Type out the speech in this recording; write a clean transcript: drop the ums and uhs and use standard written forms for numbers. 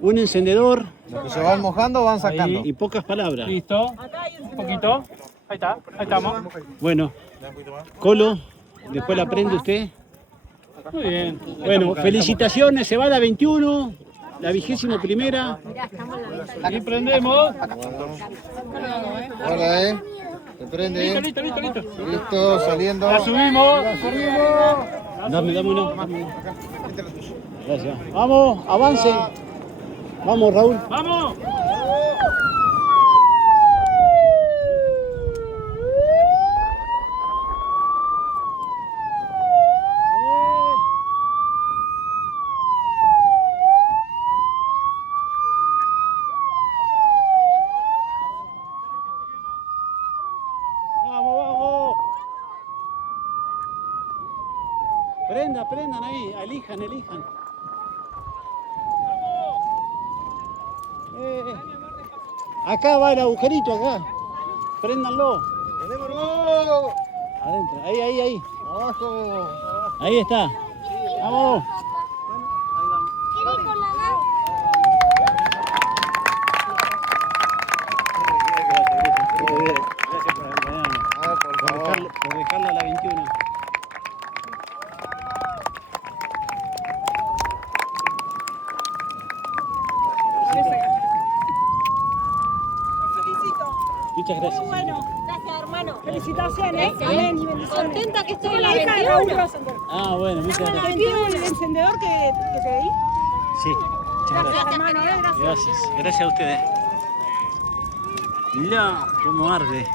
un encendedor Los que se van mojando van sacando. y pocas palabras. Listo. Un poquito. Ahí está. Ahí estamos. Bueno, Colo, después la prende usted. Muy bien. Bueno, felicitaciones, se va la 21, la 21ª. Y prendemos. Ahora, se prende. Listo. Listo, saliendo. La subimos. Dame uno. Gracias. Vamos, avance. Vamos, Raúl. ¡Vamos! Vamos. Prendan ahí, elijan. Acá va el agujerito, acá. Préndanlo. ¡Tenemos! Adentro, ahí. ¡Abajo! Ahí está. Vamos. Gracias por acompañarnos. Por favor. Por dejarla a la 21. Muchas gracias. Bueno, gracias hermano. Felicitaciones, amén y bendiciones. Contenta que estoy en La la hija de Raúl 21. Rosenberg. Ah, bueno, muchas Te gracias. pido el encendedor que te di. Sí, muchas gracias. Gracias, hermano, gracias. Gracias a ustedes. Mirá cómo arde.